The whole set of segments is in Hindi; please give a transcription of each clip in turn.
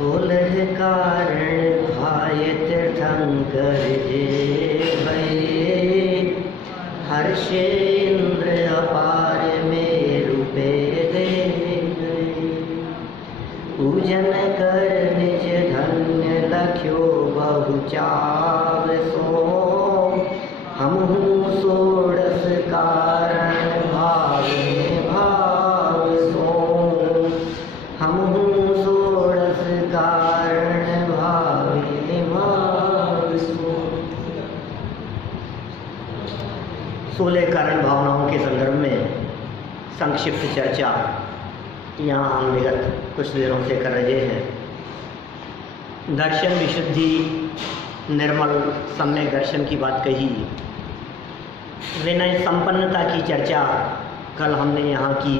सोलह कारण भाय तीर्थंकर जे भये, हर्षे इंद्र अपार मेरु पे दे गए। पूजन कर निज धन्य लख्यो बहु चाव सो, हमहु षोडश कारण भाव भाव सो, हमहु षोडश कारण भावे भाव सो। 16 कारण भावनाओं के संदर्भ में संक्षिप्त चर्चा यहाँ हम विगत कुछ दिनों से कर रहे हैं। दर्शन विशुद्धि, निर्मल सम्यक दर्शन की बात कही, विनय संपन्नता की चर्चा कल हमने यहाँ की।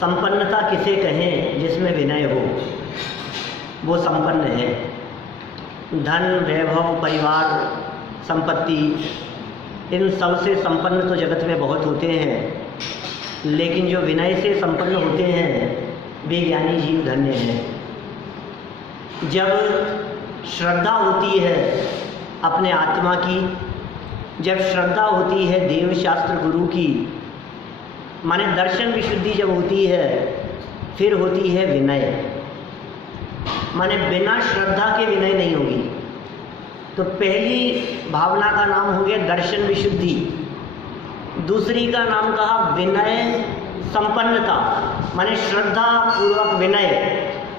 संपन्नता किसे कहें? जिसमें विनय हो, वो संपन्न है। धन, वैभव, परिवार, संपत्ति, इन सब से संपन्न तो जगत में बहुत होते हैं, लेकिन जो विनय से संपन्न होते हैं वे ज्ञानी जीव धन्य हैं। जब श्रद्धा होती है अपने आत्मा की, जब श्रद्धा होती है देव शास्त्र गुरु की, माने दर्शन विशुद्धि जब होती है, फिर होती है विनय। माने बिना श्रद्धा के विनय नहीं होगी। तो पहली भावना का नाम हो गया दर्शन विशुद्धि, दूसरी का नाम कहा विनय संपन्नता, माने श्रद्धा पूर्वक विनय।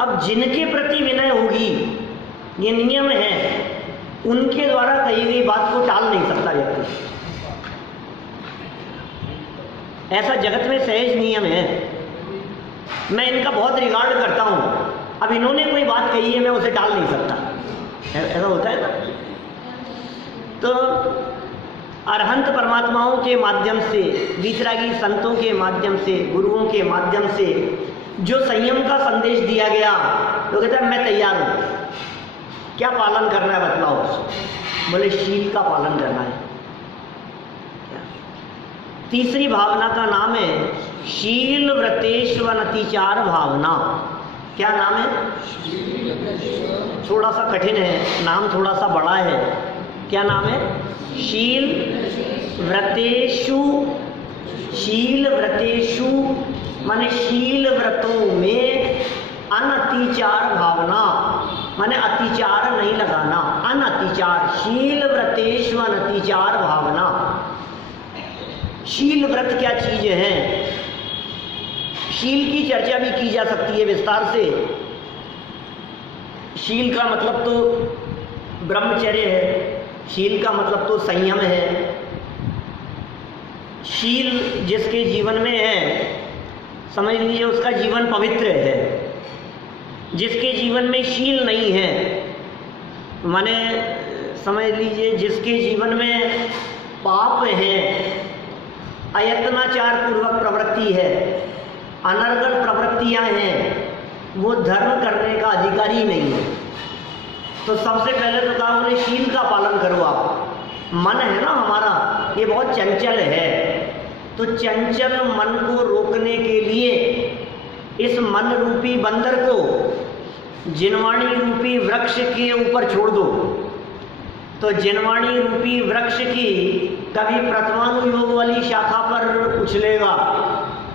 अब जिनके प्रति विनय होगी, ये नियम है, उनके द्वारा कही गई बात को टाल नहीं सकता व्यक्ति। ऐसा जगत में सहज नियम है। मैं इनका बहुत रिगार्ड करता हूँ, अब इन्होंने कोई बात कही है, मैं उसे टाल नहीं सकता। ऐसा होता है ना। तो अरहंत परमात्माओं के माध्यम से, वीतरागी संतों के माध्यम से, गुरुओं के माध्यम से जो संयम का संदेश दिया गया, तो कहता है मैं तैयार हूँ। क्या पालन करना है बतलाओ? बोले शील का पालन करना है। तीसरी भावना का नाम है शील व्रतेष्वनतिचार भावना। क्या नाम है? थोड़ा सा कठिन है नाम, थोड़ा सा बड़ा है। क्या नाम है? शील व्रतेषु। शील व्रतेषु माने शील व्रतों में अनतिचार भावना, माने अतिचार नहीं लगाना। अनतिचार, शील व्रतेषु अनतिचार भावना। शील व्रत क्या चीज है? शील की चर्चा भी की जा सकती है विस्तार से। शील का मतलब तो ब्रह्मचर्य है, शील का मतलब तो संयम है। शील जिसके जीवन में है, समझ लीजिए उसका जीवन पवित्र है। जिसके जीवन में शील नहीं है, माने समझ लीजिए जिसके जीवन में पाप है, अयत्नाचार पूर्वक प्रवृत्ति है, अनर्गल प्रवृत्तियां हैं, वो धर्म करने का अधिकारी नहीं है। तो सबसे पहले तो कहा बोले शील का पालन करो आप। मन है ना हमारा, ये बहुत चंचल है। तो चंचल मन को रोकने के लिए इस मन रूपी बंदर को जिनवाणी रूपी वृक्ष के ऊपर छोड़ दो। तो जिनवाणी रूपी वृक्ष की कभी प्रथमानुयोग वाली शाखा पर उछलेगा,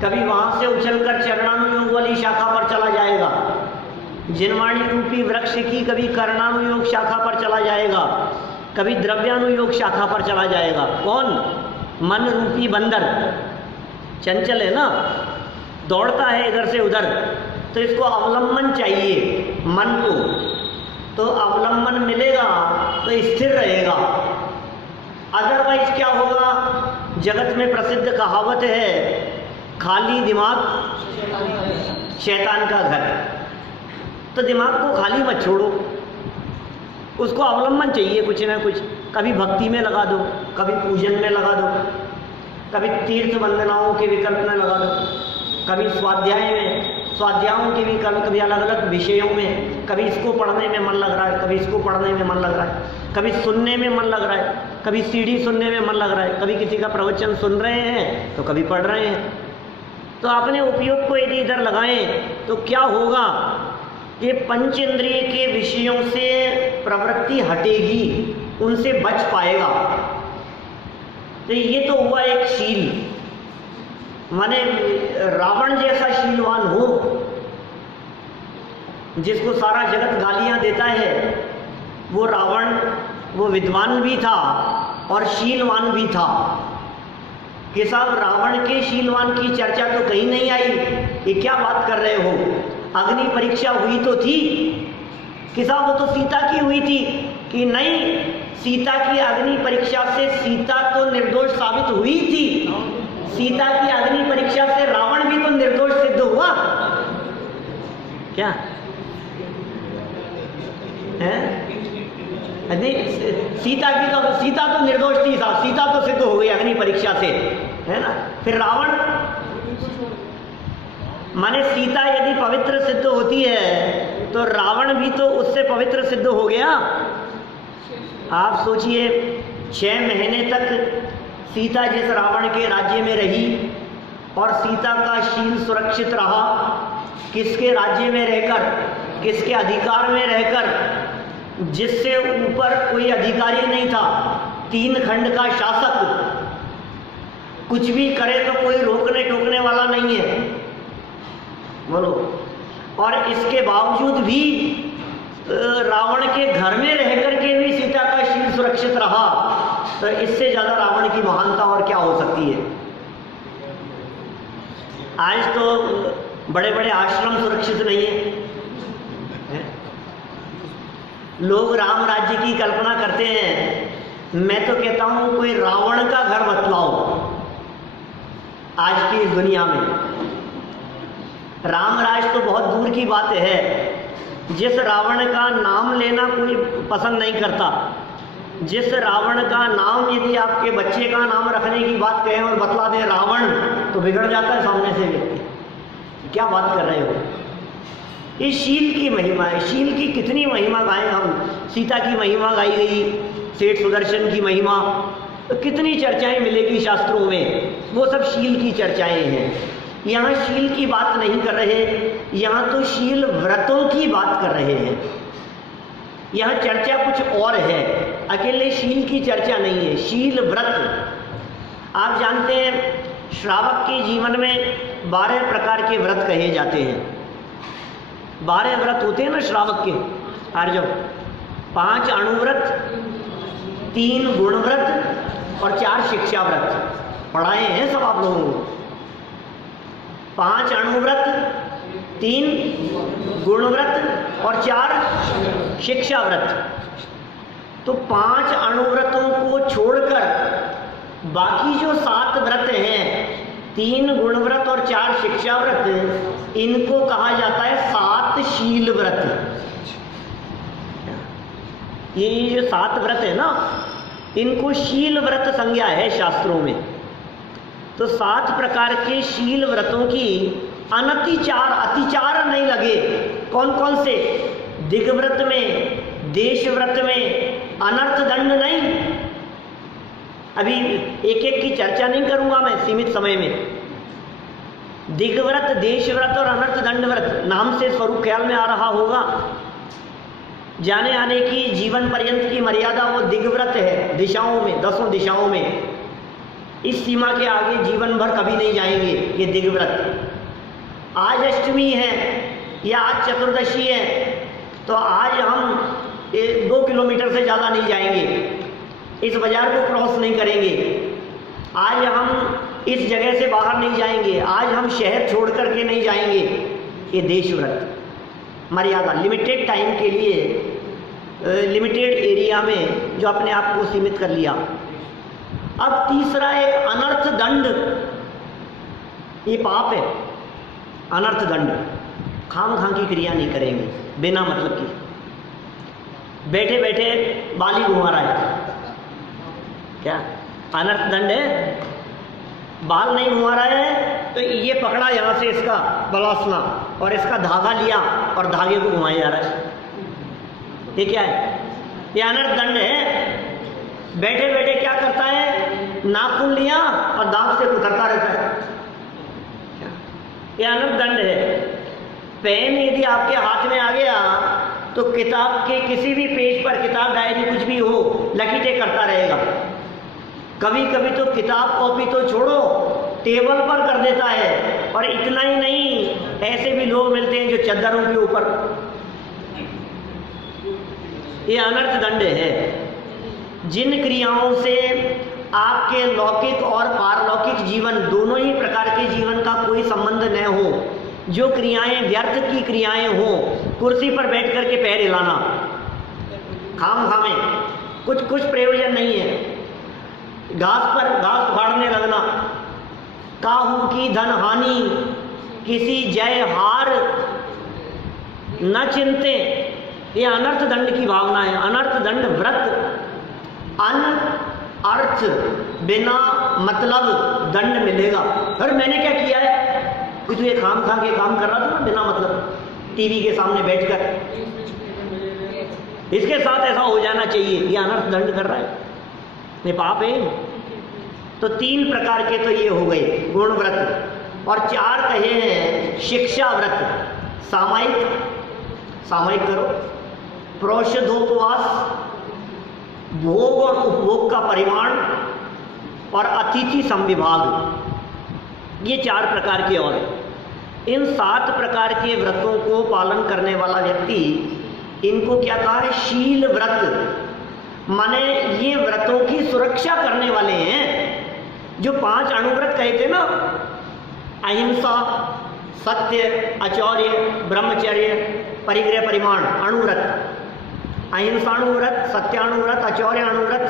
कभी वहां से उछलकर चरणानुयोग वाली शाखा पर चला जाएगा। जिनवाणी रूपी वृक्ष की कभी कर्णानुयोग शाखा पर चला जाएगा, कभी द्रव्यानुयोग शाखा पर चला जाएगा। कौन? मन रूपी बंदर। चंचल है ना, दौड़ता है इधर से उधर। तो इसको अवलंबन चाहिए मन को, तो अवलंबन मिलेगा तो स्थिर रहेगा। अदरवाइज क्या होगा? जगत में प्रसिद्ध कहावत है, खाली दिमाग शैतान का घर। तो दिमाग को खाली मत छोड़ो, उसको अवलंबन चाहिए कुछ ना कुछ। कभी भक्ति में लगा दो, कभी पूजन में लगा दो, कभी तीर्थ वंदनाओं के विकल्प में लगा दो, कभी स्वाध्याय में, स्वाध्यायों के विकल्प, कभी अलग अलग विषयों में। कभी इसको पढ़ने में मन लग रहा है, कभी इसको पढ़ने में मन लग रहा है, कभी सुनने में मन लग रहा है, कभी सीढ़ी सुनने में मन लग रहा है, कभी किसी का प्रवचन सुन रहे हैं तो कभी पढ़ रहे हैं। तो अपने उपयोग को यदि इधर लगाएं तो क्या होगा? ये पंच इंद्रिय के विषयों से प्रवृत्ति हटेगी, उनसे बच पाएगा। तो ये तो हुआ एक शील, माने रावण जैसा शीलवान हो, जिसको सारा जगत गालियां देता है, वो रावण वो विद्वान भी था और शीलवान भी था। कि साहब रावण के शीलवान की चर्चा तो कहीं नहीं आई, ये क्या बात कर रहे हो? अग्नि परीक्षा हुई तो थी कि साहब, वो तो सीता की हुई थी। कि नहीं, सीता की अग्नि परीक्षा से सीता तो निर्दोष साबित हुई थी, सीता की अग्नि परीक्षा से रावण भी तो निर्दोष सिद्ध हुआ। क्या है? सीता तो निर्दोष थी साहब, सीता तो सिद्ध हो गई अग्नि परीक्षा से, है ना। फिर रावण, माने सीता यदि पवित्र सिद्ध होती है तो रावण भी तो उससे पवित्र सिद्ध हो गया। आप सोचिए, 6 महीने तक सीता जिस रावण के राज्य में रही और सीता का शील सुरक्षित रहा, किसके राज्य में रहकर, किसके अधिकार में रहकर, जिससे ऊपर कोई अधिकारी नहीं था, 3 खंड का शासक, कुछ भी करे तो कोई रोकने टोकने वाला नहीं है, बोलो। और इसके बावजूद भी रावण के घर में रहकर के भी सीता का शील सुरक्षित रहा, तो इससे ज्यादा रावण की महानता और क्या हो सकती है? आज तो बड़े बड़े आश्रम सुरक्षित नहीं है। लोग राम राज्य की कल्पना करते हैं, मैं तो कहता हूं कोई रावण का घर बतलाओ आज की इस दुनिया में। राम राज तो बहुत दूर की बात है, जिस रावण का नाम लेना कोई पसंद नहीं करता, जिस रावण का नाम यदि आपके बच्चे का नाम रखने की बात कहें और बतला दें रावण, तो बिगड़ जाता है सामने से व्यक्ति। क्या बात कर रहे हो? ये शील की महिमा है। शील की कितनी महिमा गाएं हम? सीता की महिमा गाई गई, सेठ सुदर्शन की महिमा, तो कितनी चर्चाएं मिलेगी शास्त्रों में, वो सब शील की चर्चाएं हैं। यहाँ शील की बात नहीं कर रहे, यहाँ तो शील व्रतों की बात कर रहे हैं। यहाँ चर्चा कुछ और है, अकेले शील की चर्चा नहीं है। शील व्रत, आप जानते हैं श्रावक के जीवन में 12 प्रकार के व्रत कहे जाते हैं। 12 व्रत होते हैं ना श्रावक के, आर्जव। 5 अणुव्रत, 3 गुणव्रत और 4 शिक्षा व्रत। पढ़ाए हैं सब आप लोगों को। 5 अणुव्रत, 3 गुणव्रत और 4 शिक्षा व्रत। तो 5 अणुव्रतों को छोड़कर बाकी जो 7 व्रत हैं, 3 गुणव्रत और 4 शिक्षा व्रत, इनको कहा जाता है 7 शील व्रत। ये जो 7 व्रत है ना, इनको शील व्रत संज्ञा है शास्त्रों में। तो 7 प्रकार के शील व्रतों की अनतिचार, अतिचार नहीं लगे। कौन कौन से? दिग्व्रत में, देश व्रत में, अनर्थ दंड नहीं। अभी एक एक की चर्चा नहीं करूंगा मैं सीमित समय में। दिग्व्रत, देश व्रत और अनर्थ दंड व्रत, नाम से स्वरूप ख्याल में आ रहा होगा। जाने आने की जीवन पर्यंत की मर्यादा वो दिग्व्रत है, दिशाओं में, 10 दिशाओं में। इस सीमा के आगे जीवन भर कभी नहीं जाएंगे ये दिग्व्रत। आज अष्टमी है या आज चतुर्दशी है, तो आज हम 2 किलोमीटर से ज़्यादा नहीं जाएंगे, इस बाजार को क्रॉस नहीं करेंगे, आज हम इस जगह से बाहर नहीं जाएंगे, आज हम शहर छोड़ करके नहीं जाएंगे। ये देश व्रत, मर्यादा, लिमिटेड टाइम के लिए, लिमिटेड एरिया में जो अपने आप को सीमित कर लिया। अब तीसरा एक अनर्थ दंड, ये पाप है। अनर्थ दंड, खाम की क्रिया नहीं करेंगे बिना मतलब की। बैठे बैठे बाली घुमा रहा है, क्या अनर्थ दंड है? बाल नहीं घुमा रहा है तो ये पकड़ा यहाँ से इसका बलासना और इसका धागा लिया और धागे को घुमाया जा रहा है, ये क्या है? ये अनर्थ दंड है। बैठे बैठे क्या करता है? नाखून लिया और दांत से कुतरता रहता है, ये अनर्थ दंड है। पेन यदि आपके हाथ में आ गया तो किताब के किसी भी पेज पर, किताब डायरी कुछ भी हो, लकीटें करता रहेगा। कभी कभी तो किताब कॉपी तो छोड़ो, टेबल पर कर देता है। और इतना ही नहीं, ऐसे भी लोग मिलते हैं जो चद्दरों के ऊपर। ये अनर्थ दंड है। जिन क्रियाओं से आपके लौकिक और पारलौकिक जीवन, दोनों ही प्रकार के जीवन का कोई संबंध न हो, जो क्रियाएं व्यर्थ की क्रियाएं हो, कुर्सी पर बैठ करके पैर हिलाना, खाम खामे, कुछ प्रयोजन नहीं है। घास उखाड़ने लगना, काहू की धन हानि, किसी जय हार न चिंते, ये अनर्थ दंड की भावना है। अनर्थ दंड व्रत, अर्थ बिना मतलब दंड मिलेगा। अरे मैंने क्या किया है कि तू ये खाम खा के काम कर रहा था ना बिना मतलब, टीवी के सामने बैठकर, इसके साथ ऐसा हो जाना चाहिए, ये अनर्थ दंड कर रहा है, ये पाप है। तो 3 प्रकार के तो ये हो गए गुण व्रत, और 4 कहे हैं शिक्षा व्रत। सामयिक करो, प्रोषधोपवास, भोग और उपभोग का परिमाण, और अतिथि संविभाग, ये 4 प्रकार के। और इन 7 प्रकार के व्रतों को पालन करने वाला व्यक्ति, इनको क्या कहा है? शील व्रत। माने ये व्रतों की सुरक्षा करने वाले हैं। जो 5 अणुव्रत कहे थे ना, अहिंसा, सत्य, आचौर्य, ब्रह्मचर्य, परिग्रह, परिमाण, अणुव्रत। अहिंसाणुव्रत, सत्याणुव्रत, आचौर्याणुव्रत,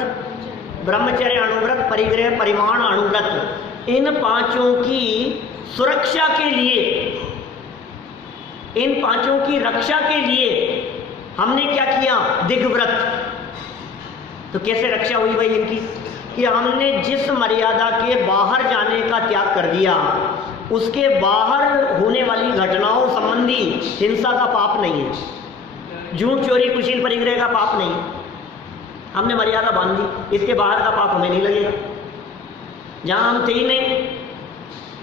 ब्रह्मचर्य अणुव्रत, परिग्रह, परिमाण अणुव्रत। इन 5 की सुरक्षा के लिए, इन 5 की रक्षा के लिए हमने क्या किया? दिग्व्रत। तो कैसे रक्षा हुई भाई इनकी? कि हमने जिस मर्यादा के बाहर जाने का त्याग कर दिया, उसके बाहर होने वाली घटनाओं संबंधी हिंसा का पाप नहीं है, झूठ, चोरी, कुशील, परिग्रह का पाप नहीं, हमने मर्यादा बांध दी, इसके बाहर का पाप हमें नहीं लगेगा। जहां हम थे ही नहीं,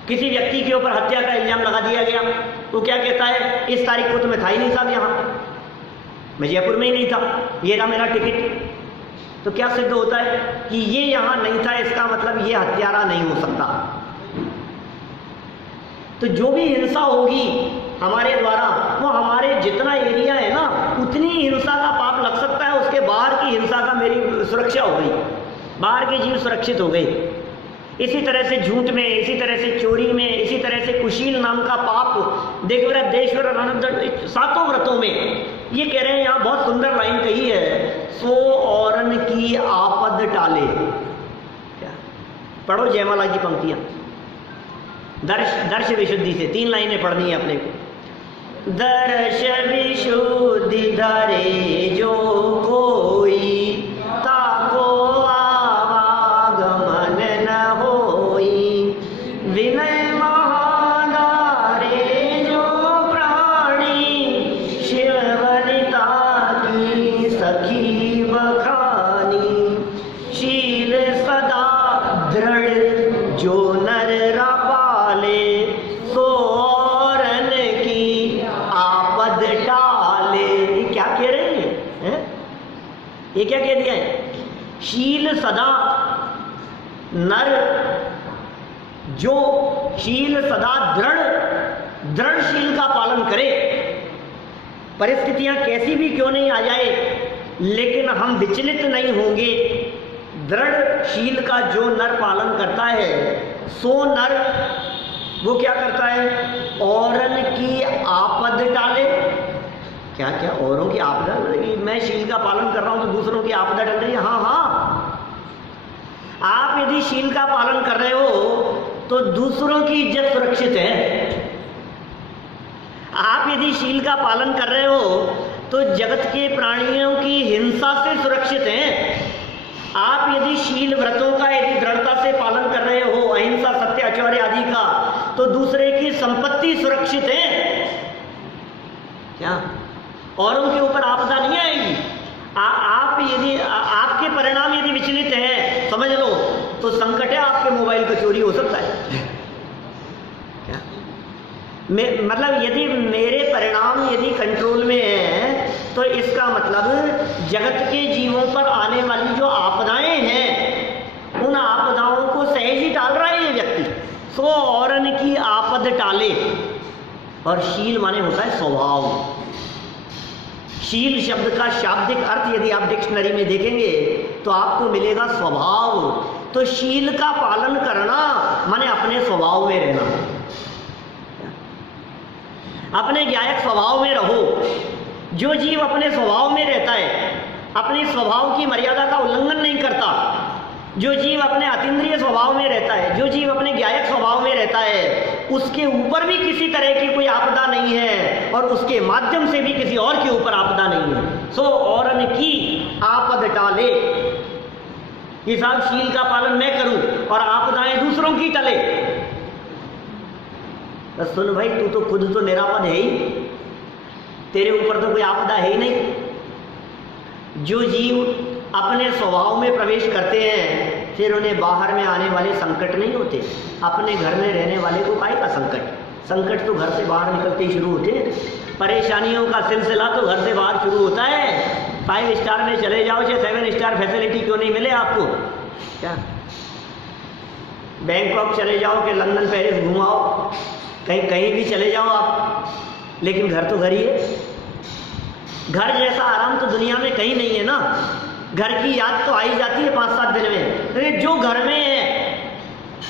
किसी व्यक्ति के ऊपर हत्या का इल्जाम लगा दिया गया, वो क्या कहता है? इस तारीख को तो मैं था ही नहीं साहब, यहाँ मैं जयपुर में ही नहीं था, ये रहा मेरा टिकट। तो क्या सिद्ध होता है कि ये यहाँ नहीं था, इसका मतलब ये हत्यारा नहीं हो सकता। तो जो भी हिंसा होगी हमारे द्वारा, वो हमारे जितना एरिया है ना, उतनी हिंसा का पाप लग सकता है। उसके बाहर की हिंसा का मेरी सुरक्षा हो गई, बाहर के जीव सुरक्षित हो गए। इसी तरह से झूठ में, इसी तरह से चोरी में, इसी तरह से कुशील नाम का पाप, दिग्व्रत, देशव्रत, अनंत, 7 व्रतों में। ये कह रहे हैं, यहाँ बहुत सुंदर लाइन कही है, सो औरन की आपद टाले। क्या पढ़ो जयमाला की पंक्तियां, दर्श विशुद्धि से 3 लाइनें पढ़नी है अपने को। दर्श विशुद्धि धरे जो कोई, ताको आवागमन न होई, विनय महादारे जो प्राणी, शिवनिता की सखी बखानी, शील सदा दृढ़ जो नर रापाले, सो औरन की आपद टाले। ये क्या कह रहे हैं? ये क्या कह दिया है? शील सदा नर, जो शील सदा दृढ़ शील का पालन करे, परिस्थितियां कैसी भी क्यों नहीं आ जाए, लेकिन हम विचलित नहीं होंगे। दृढ़ शील का जो नर पालन करता है, सो नर वो क्या करता है? औरन की आपद टाले। क्या क्या? औरों की आपदा? मैं शील का पालन कर रहा हूं तो दूसरों की आपदा टल रही है। हाँ हाँ, आप यदि शील का पालन कर रहे हो तो दूसरों की इज्जत सुरक्षित है। आप यदि शील का पालन कर रहे हो तो जगत के प्राणियों की हिंसा से सुरक्षित हैं। आप यदि शील व्रतों का यदि दृढ़ता से पालन कर रहे हो, अहिंसा, सत्य, आचौर्य आदि का, तो दूसरे की संपत्ति सुरक्षित है। क्या? औरों के ऊपर आपदा नहीं आएगी। आप यदि आपके परिणाम यदि विचलित है, समझ लो तो संकट है, आपके मोबाइल का चोरी हो सकता है। क्या? मतलब यदि मेरे परिणाम यदि कंट्रोल में है तो इसका मतलब जगत के जीवों पर आने वाली जो आपदाएं हैं उन आपदाओं को सहज ही टाल रहा है ये व्यक्ति। सो औरन की आपद टाले। और शील माने होता है स्वभाव। शील शब्द का शाब्दिक अर्थ यदि आप डिक्शनरी में देखेंगे तो आपको मिलेगा स्वभाव। तो शील का पालन करना माने अपने स्वभाव में रहना, अपने ज्ञायक स्वभाव में रहो। जो जीव अपने स्वभाव में रहता है, अपने स्वभाव की मर्यादा का उल्लंघन नहीं करता, जो जीव अपने अतीन्द्रिय स्वभाव में रहता है, जो जीव अपने ज्ञायक स्वभाव में रहता है, उसके ऊपर भी किसी तरह की कोई आपदा नहीं है और उसके माध्यम से भी किसी और के ऊपर आपदा नहीं है। सो औरन की आपद टाले। ये साहब शील का पालन मैं करूं और आपदाएं दूसरों की टले। तो सुन भाई, तू तो खुद तो निरापद है ही, तेरे ऊपर तो कोई आपदा है ही नहीं। जो जीव अपने स्वभाव में प्रवेश करते हैं फिर उन्हें बाहर में आने वाले संकट नहीं होते। अपने घर में रहने वाले को काहे का संकट? संकट तो घर से बाहर निकलते ही शुरू होते हैं। परेशानियों का सिलसिला तो घर से बाहर शुरू होता है। 5 स्टार में चले जाओ, चाहे 7 स्टार फैसिलिटी क्यों नहीं मिले आपको, क्या बैंकॉक चले जाओ कि लंदन पेरिस घुमाओ, कहीं भी चले जाओ आप, लेकिन घर तो घर ही है। घर जैसा आराम तो दुनिया में कहीं नहीं है ना। घर की याद तो आई जाती है 5-7 दिन में, लेकिन जो घर में है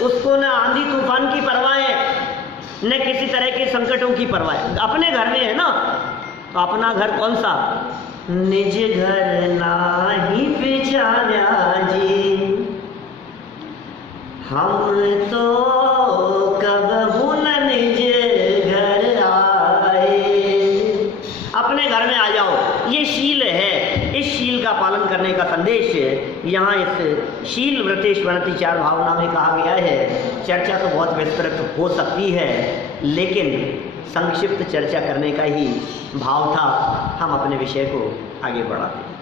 उसको न आंधी तूफान की परवाह है, न किसी तरह के संकटों की परवाह है। अपने घर में है ना। तो अपना घर कौन सा? निज घर नाही बिचारा जी, हम तो कबहू न निज घर आए। अपने घर में आ जाओ, ये शील है। इस शील का पालन करने का संदेश यहाँ इस शील व्रतेश्वरति 4 भावना में कहा गया है। चर्चा तो बहुत विस्तृत हो सकती है, लेकिन संक्षिप्त चर्चा करने का ही भाव था। हम अपने विषय को आगे बढ़ाते हैं।